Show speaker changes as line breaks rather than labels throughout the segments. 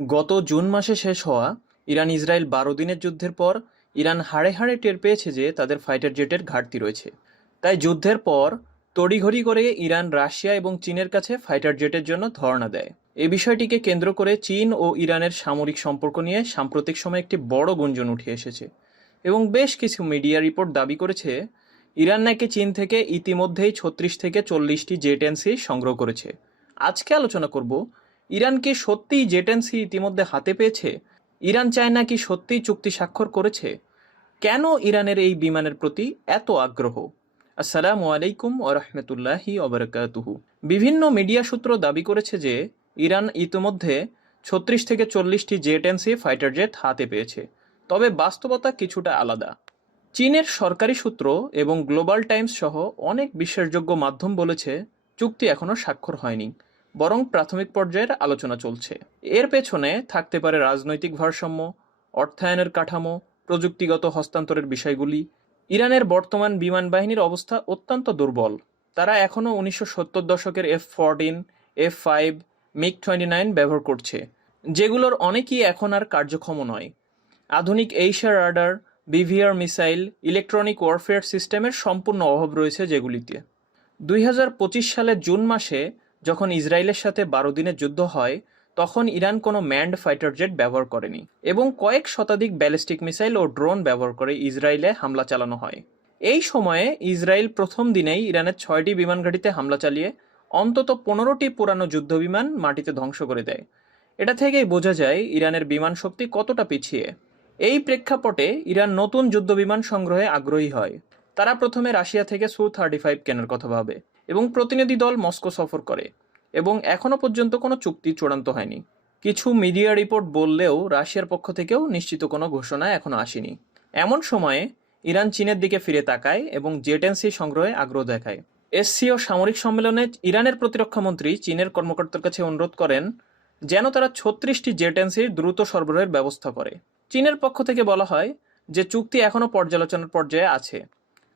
গত জুন মাসে শেষ হওয়া ইরান ইসরায়েল বারো দিনের যুদ্ধের পর ইরান হাড়ে হাড়ে টের পেয়েছে যে তাদের ফাইটার জেটের ঘাটতি রয়েছে। তাই যুদ্ধের পর তড়িঘড়ি করে ইরান, রাশিয়া এবং চীনের কাছে ফাইটার জেটের জন্য ধর্ণা দেয়। এ বিষয়টিকে কেন্দ্র করে চীন ও ইরানের সামরিক সম্পর্ক নিয়ে সাম্প্রতিক সময়ে একটি বড় গুঞ্জন উঠে এসেছে এবং বেশ কিছু মিডিয়া রিপোর্ট দাবি করেছে, ইরান নাকি চীন থেকে ইতিমধ্যেই ছত্রিশ থেকে চল্লিশটি জেটেন্সি সংগ্রহ করেছে। আজকে আলোচনা করব ইরান কি সত্যিই জেটেন্সি ইতিমধ্যে হাতে পেয়েছে? ইরান চায় নাকি সত্যিই চুক্তি স্বাক্ষর করেছে? কেন ইরানের এই বিমানের প্রতি এত আগ্রহ? আসসালামু আলাইকুম ও রহমতুল্লাহি অবরকাতুহু বিভিন্ন মিডিয়া সূত্র দাবি করেছে যে, ইরান ইতিমধ্যে ছত্রিশ থেকে চল্লিশটি জেটেন্সি ফাইটার জেট হাতে পেয়েছে। তবে বাস্তবতা কিছুটা আলাদা। চীনের সরকারি সূত্র এবং গ্লোবাল টাইমস সহ অনেক বিশ্বাসযোগ্য মাধ্যম বলেছে, চুক্তি এখনও স্বাক্ষর হয়নি। বরং প্রাথমিক পর্যায়ের আলোচনা চলছে। এর পেছনে থাকতে পারে রাজনৈতিক ভারসাম্য, অর্থায়নের কাঠামো, প্রযুক্তিগত হস্তান্তরের বিষয়গুলি। ইরানের বর্তমান বিমান বাহিনীর অবস্থা অত্যন্ত দুর্বল। তারা এখনও উনিশশো সত্তর দশকের F fourteen, F five, MiG twenty nine ব্যবহার করছে, যেগুলোর অনেকই এখন আর কার্যক্ষম নয়। আধুনিক এইশার radar, BVR missile, electronic warfare সিস্টেমের সম্পূর্ণ অভাব রয়েছে যেগুলিতে। দুই সালের জুন মাসে যখন ইসরায়েলের সাথে বারো দিনের যুদ্ধ হয়, তখন ইরান কোনো ম্যান্ড ফাইটার জেট ব্যবহার করেনি এবং কয়েক শতাধিক ব্যালিস্টিক মিসাইল ও ড্রোন ব্যবহার করে ইসরায়েলে হামলা চালানো হয়। এই সময়ে ইসরায়েল প্রথম দিনেই ইরানের ছয়টি বিমান ঘাঁটিতে হামলা চালিয়ে অন্তত পনেরোটি পুরানো যুদ্ধবিমান মাটিতে ধ্বংস করে দেয়। এটা থেকেই বোঝা যায় ইরানের বিমান শক্তি কতটা পিছিয়ে। এই প্রেক্ষাপটে ইরান নতুন যুদ্ধবিমান সংগ্রহে আগ্রহী হয়। তারা প্রথমে রাশিয়া থেকে সু থার্টি ফাইভ কেনার কথা ভাবে। এবং প্রতিনিধি দল মস্কো সফর করে, এবং এখনও পর্যন্ত কোনো চুক্তি চূড়ান্ত হয়নি। কিছু মিডিয়া রিপোর্ট বললেও রাশিয়ার পক্ষ থেকেও নিশ্চিত কোনো ঘোষণা এখনও আসেনি। এমন সময়ে ইরান চীনের দিকে ফিরে তাকায় এবং জেটেন্সি সংগ্রহে আগ্রহ দেখায়। এসসিও সামরিক সম্মেলনে ইরানের প্রতিরক্ষা মন্ত্রী চীনের কর্মকর্তার কাছে অনুরোধ করেন যেন তারা ছত্রিশটি জেটেন্সির দ্রুত সরবরাহের ব্যবস্থা করে। চীনের পক্ষ থেকে বলা হয় যে চুক্তি এখনও পর্যালোচনার পর্যায়ে আছে।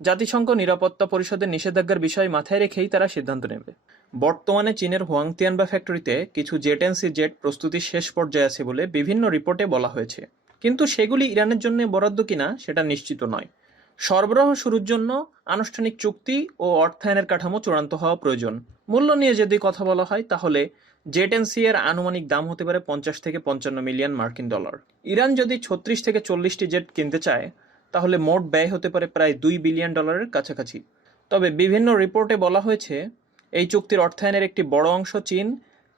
জাতিসংঘ নিরাপত্তা পরিষদের নিষেধাজ্ঞার বিষয় মাথায় রেখেই তারা সিদ্ধান্ত নেবে। বর্তমানে চীনের হুয়াংতিয়ানবা ফ্যাক্টরিতে কিছু জেটেন্সি জেট প্রস্তুতি শেষ পর্যায়ে আছে বলে বিভিন্ন রিপোর্টে বলা হয়েছে। কিন্তু সেগুলি ইরানের জন্য বরাদ্দ কিনা সেটা নিশ্চিত নয়। সরবরাহ শুরুর জন্য আনুষ্ঠানিক চুক্তি ও অর্থায়নের কাঠামো চূড়ান্ত হওয়া প্রয়োজন। মূল্য নিয়ে যদি কথা বলা হয়, তাহলে জেটেন্সি এর আনুমানিক দাম হতে পারে পঞ্চাশ থেকে পঞ্চান্ন মিলিয়ন মার্কিন ডলার। ইরান যদি ছত্রিশ থেকে চল্লিশটি জেট কিনতে চায় তাহলে মোট ব্যয় হতে পারে প্রায় দুই বিলিয়ন ডলারের কাছাকাছি। তবে বিভিন্ন রিপোর্টে বলা হয়েছে, এই চুক্তির অর্থায়নের একটি বড় অংশ চীন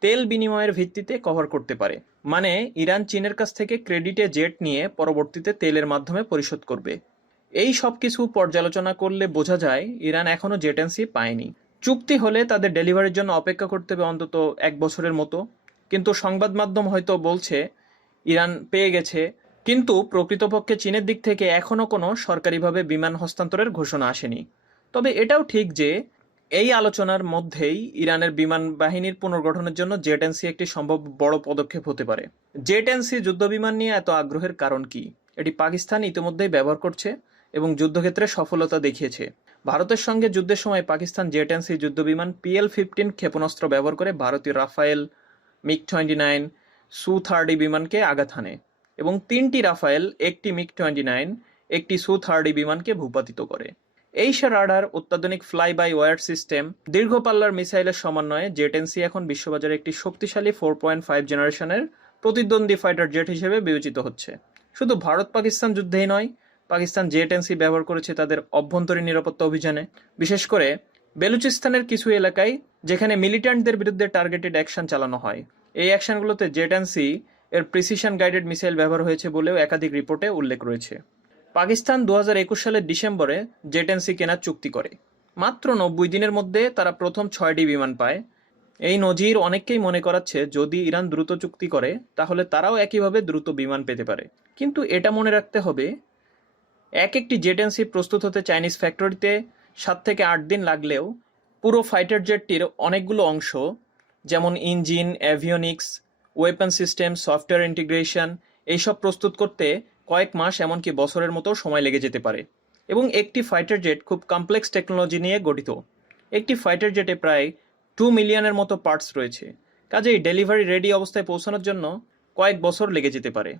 তেল বিনিময়ের ভিত্তিতে কভার করতে পারে। মানে ইরান চীনের কাছ থেকে ক্রেডিটে জেট নিয়ে পরবর্তীতে তেলের মাধ্যমে পরিশোধ করবে। এই সব কিছু পর্যালোচনা করলে বোঝা যায়, ইরান এখনও জেটেন্সি পায়নি। চুক্তি হলে তাদের ডেলিভারির জন্য অপেক্ষা করতে হবে অন্তত এক বছরের মতো। কিন্তু সংবাদ মাধ্যম হয়তো বলছে, ইরান পেয়ে গেছে কিন্তু প্রকৃতপক্ষে চীনের দিক থেকে এখনও কোনো সরকারিভাবে বিমান হস্তান্তরের ঘোষণা আসেনি। তবে এটাও ঠিক যে এই আলোচনার মধ্যেই ইরানের বিমান বাহিনীর পুনর্গঠনের জন্য জেট জেটেন্সি একটি সম্ভব বড় পদক্ষেপ হতে পারে। জেট জেটেন্সি যুদ্ধবিমান নিয়ে এত আগ্রহের কারণ কি? এটি পাকিস্তান ইতিমধ্যেই ব্যবহার করছে এবং যুদ্ধক্ষেত্রে সফলতা দেখিয়েছে। ভারতের সঙ্গে যুদ্ধের সময় পাকিস্তান জেট জেটেন্সি যুদ্ধবিমান পিএল ফিফটিন ক্ষেপণাস্ত্র ব্যবহার করে ভারতীয় Rafale MiG twenty nine Su thirty বিমানকে আঘাত হানে। এবং তিনটি রাফায়েল, একটি মিগ টোয়েন্টি নাইন, একটি সু থার্টি বিমানকে ভূপাতিত করে। এই রাডার অত্যাধুনিক ফ্লাই বাই ওয়ার সিস্টেম, দীর্ঘ পাল্লার মিসাইলের সমন্বয়ে জেটেন্সি এখন বিশ্ববাজারে একটি শক্তিশালী ফোর পয়েন্ট ফাইভ জেনারেশনের প্রতিদ্বন্দ্বী ফাইটার জেট হিসেবে বিবেচিত হচ্ছে। শুধু ভারত পাকিস্তান যুদ্ধেই নয়, পাকিস্তান জেটেন্সি ব্যবহার করেছে তাদের অভ্যন্তরীণ নিরাপত্তা অভিযানে। বিশেষ করে, বেলুচিস্তানের কিছু এলাকায় যেখানে মিলিট্যান্টদের বিরুদ্ধে টার্গেটেড অ্যাকশন চালানো হয়। এই অ্যাকশনগুলোতে জেটেন্সি এর প্রিসিশন গাইডেড মিসাইল ব্যবহার হয়েছে বলেও একাধিক রিপোর্টে উল্লেখ রয়েছে। পাকিস্তান দু হাজার একুশ সালের ডিসেম্বরে জেটেন্সি কেনার চুক্তি করে। মাত্র নব্বই দিনের মধ্যে তারা প্রথম ছয়টি বিমান পায়। এই নজির অনেককেই মনে করাচ্ছে যদি ইরান দ্রুত চুক্তি করে, তাহলে তারাও একইভাবে দ্রুত বিমান পেতে পারে। কিন্তু এটা মনে রাখতে হবে, এক একটি জেটেন্সি প্রস্তুত হতে চাইনিজ ফ্যাক্টরিতে সাত থেকে আট দিন লাগলেও পুরো ফাইটার জেটটির অনেকগুলো অংশ, যেমন engine avionics weapon system software integration এইসব প্রস্তুত করতে কয়েক মাস এমনকি বছরের মতো সময় লেগে যেতে পারে। এবং একটি ফাইটার জেট খুব কমপ্লেক্স টেকনোলজি নিয়ে গঠিত। একটি ফাইটার জেটে প্রায় টু মিলিয়নের মতো পার্টস রয়েছে। কাজেই ডেলিভারি রেডি অবস্থায় পৌঁছানোর জন্য কয়েক বছর লেগে যেতে পারে।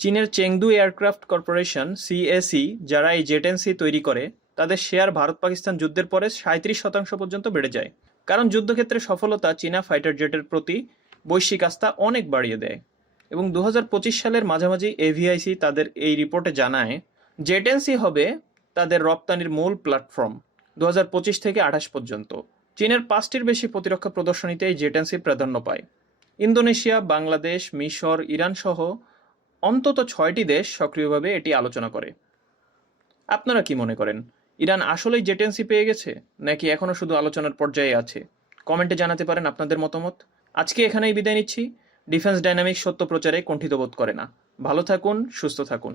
চীনের চেংদু এয়ারক্রাফট কর্পোরেশন সিএসি যারা এই জেটেন্সি তৈরি করে, তাদের শেয়ার ভারত পাকিস্তান যুদ্ধের পরে সাঁত্রিশ শতাংশ পর্যন্ত বেড়ে যায়। কারণ যুদ্ধক্ষেত্রে সফলতা চীনা ফাইটার জেটের প্রতি বৈশ্বিক আস্থা অনেক বাড়িয়ে দেয়। এবং দু হাজার পঁচিশ সালের মাঝামাঝি এভিআইসি তাদের এই রিপোর্টে জানায় জেটেন্সি হবে তাদের রপ্তানির মূল প্ল্যাটফর্ম দুহাজার পঁচিশ থেকে আঠাশ পর্যন্ত। চীনের পাঁচটির বেশি প্রতিরক্ষা প্রদর্শনীতে এই জেটেন্সি প্রাধান্য পায়। ইন্দোনেশিয়া, বাংলাদেশ, মিশর, ইরান সহ অন্তত ছয়টি দেশ সক্রিয়ভাবে এটি আলোচনা করে। আপনারা কি মনে করেন, ইরান আসলেই জেটেন্সি পেয়ে গেছে, নাকি এখনও শুধু আলোচনার পর্যায়ে আছে? কমেন্টে জানাতে পারেন আপনাদের মতামত। আজকে এখানেই বিদায় নিচ্ছি। ডিফেন্স ডাইনামিক সত্য প্রচারে কণ্ঠিত বোধ করে না। ভালো থাকুন, সুস্থ থাকুন।